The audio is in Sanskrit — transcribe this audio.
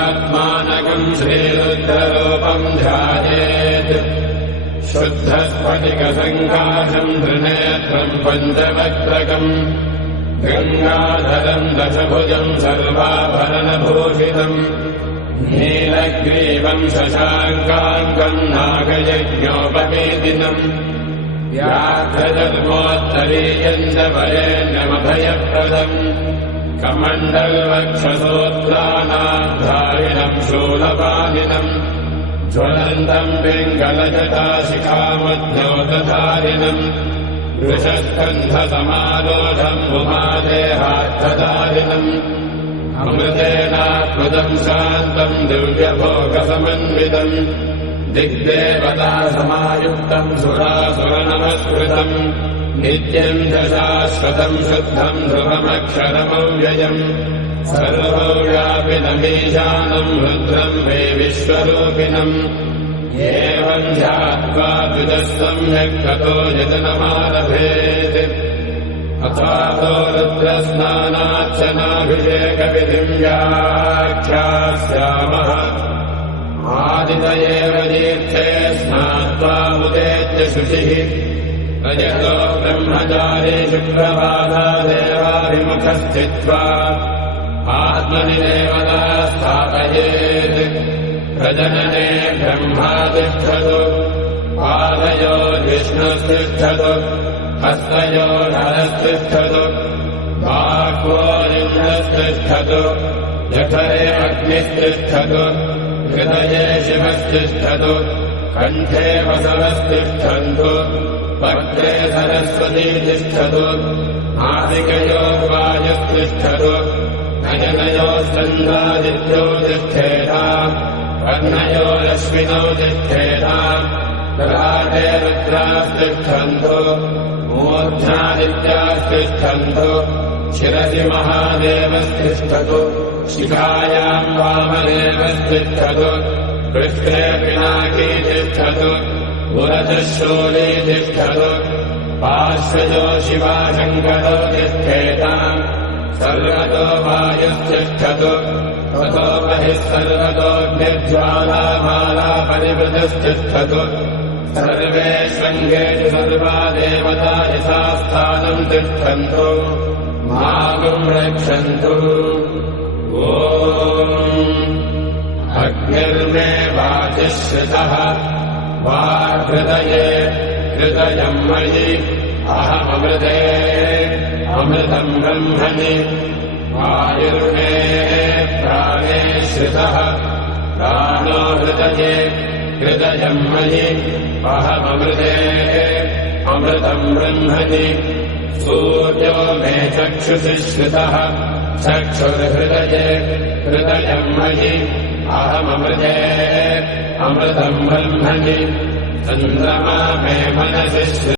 शुद्धात्मानकम् श्रीरुद्ररूपम् ध्यायेत् शुद्धस्फटिकसङ्काशम् त्रिनेत्रम् पञ्चवक्त्रकम् गङ्गाधरम् दशभुजम् सर्वाभरणभूषितम् नीलग्रीवम् शशाङ्काङ्कम् नागयज्ञोपवेदिनम् व्याघ्रधर्मोत्तरीयम् च वरेण्यमभयप्रदम् कमण्डलवक्षसोत्तानाद्धारिणम् शूलपाणिनम् ज्वलन्तम् पिङ्गलजटाशिखामध्योतधारिणम् वृषस्कन्धसमारोढम् उमादेहार्थधारिणम् अमृतेनात्मदम् शान्तम् दिव्यभोगसमन्वितम् दिग्देवता समायुक्तम् सुरासुरनमस्कृतम् नित्यम् च शाश्वतम् शुद्धम् ध्रुवमक्षरमव्ययम् सर्वव्यापिनमीशानम् रुद्रम् वे विश्वरूपिणम् एवम् ध्यात्वा द्विजः सम्यक् ततो यजनमारभेत् अथातो रुद्रस्नानार्चनाभिषेकविधिम् व्याख्यास्यामः आदितयेव तीर्थे स्नात्वा उदेत्य शुचिः रजतो ब्रह्मचारी शुक्रवासादेवाभिमुखः स्थित्वा आत्मनि देवता स्थापयेत् प्रजनने ब्रह्मा तिष्ठतु पादयोर्विष्णुस्तिष्ठतु हस्तयोर्हरस्तिष्ठतु बाह्वोरिन्द्रस्तिष्ठतु जठरे अग्निस्तिष्ठतु हृदये शिवस्तिष्ठतु कण्ठे वसवस्तिष्ठन्तु वक्त्रे सरस्वती तिष्ठतु नासिकयोर्वायुस्तिष्ठतु नयनयोस्कन्धादित्यो तिष्ठेताम् कर्णयोरश्विनौ तिष्ठेताम् ललाटे रुद्रास्तिष्ठन्तु मूर्ध्नादित्यास्तिष्ठन्तु शिरसि महादेवस्तिष्ठतु शिखायाम् वामदेवस्तिष्ठतु पृष्ठे पिनाकी तिष्ठतु पुरतः शूली तिष्ठतु पार्श्वजो शिवाशङ्करो तिष्ठेताम् सर्वतो वायुस्तिष्ठतु ततो बहिः सर्वतोऽग्निज्वालामाला परिवृतस्तिष्ठतु सर्वे शृङ्गेषु सर्वा देवता यथास्थानम् तिष्ठन्तु मागुम् रक्षन्तु ॐ अग्निर्मे वाचिश्रितः वाहृदये हृदयम् मयि अहममृते अमृतम् ब्रह्मणि वायुर्मे प्राणे श्रितः प्राणो हृदये हृदयम् मयि अहममृते अमृतम् ब्रह्मणि सूर्यो मे चक्षुषि श्रितः चक्षुर्हृदये हृदयम् मयि अहममृते अमृतम् ब्रह्मणि चन्द्रमा मे मनसि